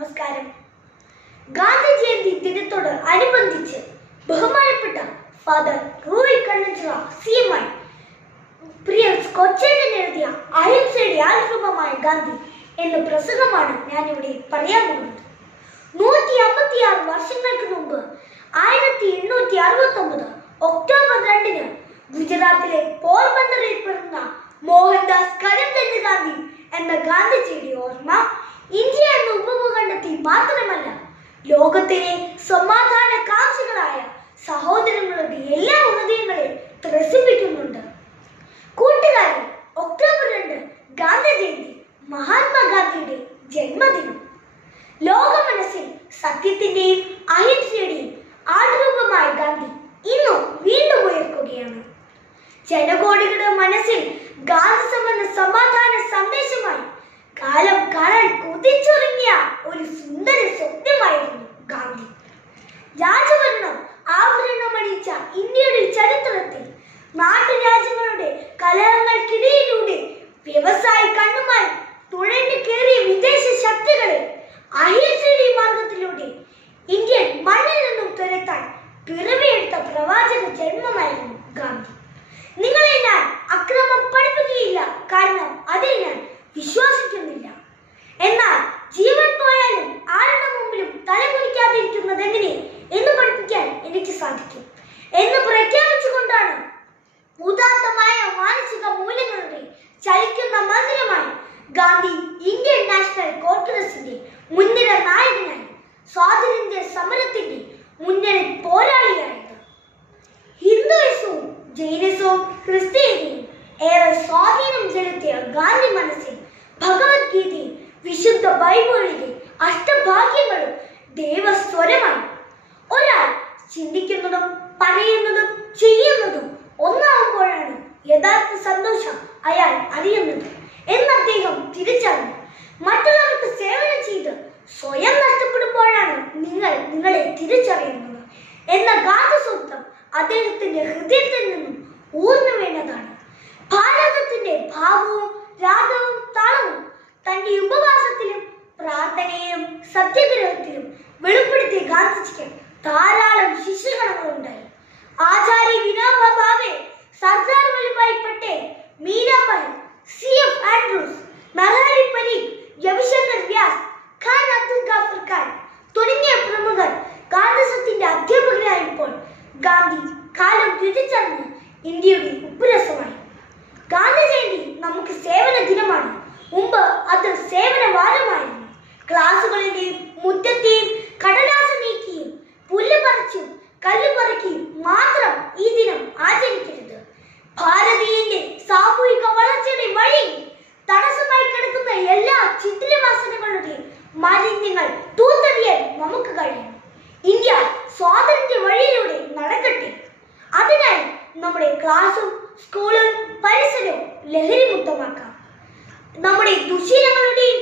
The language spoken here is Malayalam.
നമസ്കാരം. ഗാന്ധി ജയന്തി ദിനത്തോട് അനുബന്ധിച്ച് ബഹുമാനപ്പെട്ട ഫാദർ റൂയി കണ്ണഞ്ചിറ ഐ പ്രിയ കൊച്ചേട്ടൻ എഴുതിയ അഹിംസയുടെ ആൽരൂപമായ ഗാന്ധി എന്ന പ്രസംഗമാണ് ഞാനിവിടെ പറയാൻ പോകുന്നത്. നൂറ്റി അമ്പത്തിയാറ് വർഷങ്ങൾക്ക് മുമ്പ് ആയിരത്തി എണ്ണൂറ്റി അറുപത്തി ഒമ്പത് ഒക്ടോബർ രണ്ടിന് ഗുജറാത്തിലെ പോർബന്ദറിൽ പിറന്ന മോഹൻദാസ് കരംചന്ദ് ഗാന്ധി എന്ന ഗാന്ധിജിയുടെ ഓർമ്മ ഇന്ത്യ എന്ന ഉപഭൂഖണ്ഡത്തിൽ മാത്രമല്ല ലോകത്തിലെ സമാധാന കാംക്ഷികളായ സഹോദരങ്ങളുടെ എല്ലാ ഹൃദയങ്ങളെയും ത്രസിപ്പിക്കുന്നുണ്ട്. കൂട്ടുകാരെ ഒക്ടോബർ രണ്ട് ഗാന്ധി ജയന്തി മഹാത്മാഗാന്ധിയുടെ ജന്മദിനം. ലോക മനസ്സിൽ സത്യത്തിന്റെയും അഹിംസയുടെയും ആൾരൂപമായ ഗാന്ധി ഇന്നും വീണ്ടും ഉയർക്കുകയാണ്. ജനകോടികളുടെ മനസ്സിൽ ഗാന്ധി സമാധാന സന്ദേശമായി കാലം കാണാൻ ഗാന്ധി ഇന്ത്യൻ നാഷണൽ കോൺഗ്രസിന്റെ മുൻനിര നായകനായി സ്വാതന്ത്ര്യ സമരത്തിന്റെ മുന്നണി പോരാളിയായത്. ഹിന്ദുയിസവും ജൈനിസവും ക്രിസ്ത്യനും ഏറെ സ്വാധീനം ചെലുത്തിയ ഗാന്ധി മനസ്സിൽ ഭഗവത്ഗീതയും വിശുദ്ധ ബൈബിളിലെ അഷ്ടഭാഗ്യങ്ങളും ദേവസ്വരമാണ് ഒരാൾ ചിന്തിക്കുന്നതും പറയുന്നതും ചെയ്യുന്നതും ഒന്നാകുമ്പോഴാണ് യഥാർത്ഥ സന്തോഷം അയാൾ അറിയുന്നത്. എന്ന് അദ്ദേഹം തിരിച്ചറിഞ്ഞു. മറ്റുള്ളവർക്ക് സേവനം ചെയ്ത് സ്വയം നഷ്ടപ്പെടുമ്പോഴാണ് നിങ്ങൾ നിങ്ങളെ തിരിച്ചറിയുന്നത്. എന്ന ഗാന്ധസൂത്രം അദ്ദേഹത്തിന്റെ ഹൃദയത്തിൽ നിന്നും ഊർന്നു വേണ്ടതാണ് ഭാരതത്തിന്റെ ഭാവവും രാഗവും താളവും തന്റെ ഉപവാസത്തിലും പ്രാർത്ഥനയിലും സത്യഗ്രഹത്തിലും വെളിപ്പെടുത്തിയ ഗാന്ധിജിക്ക് ധാരാളം ശിഷ്യഗണങ്ങളുണ്ടായി ആചാര്യ വിനോബ ഭാവെ ഇന്ത്യയുടെ ഉപ്പുരസമായി ഗാന്ധി ജയന്തി നമുക്ക് സേവന ദിനമാണ്. മുമ്പ് അത് സേവന വാരമായിരുന്നു. ക്ലാസുകളിലെയും മുറ്റത്തെയും കടലാസ് നീക്കിയും പുല്ല് പറിച്ചും കല്ല് പറിക്കുകയും ലഹരി മുക്തമാക്കാം. നമ്മുടെ ദുശീലങ്ങളുടെയും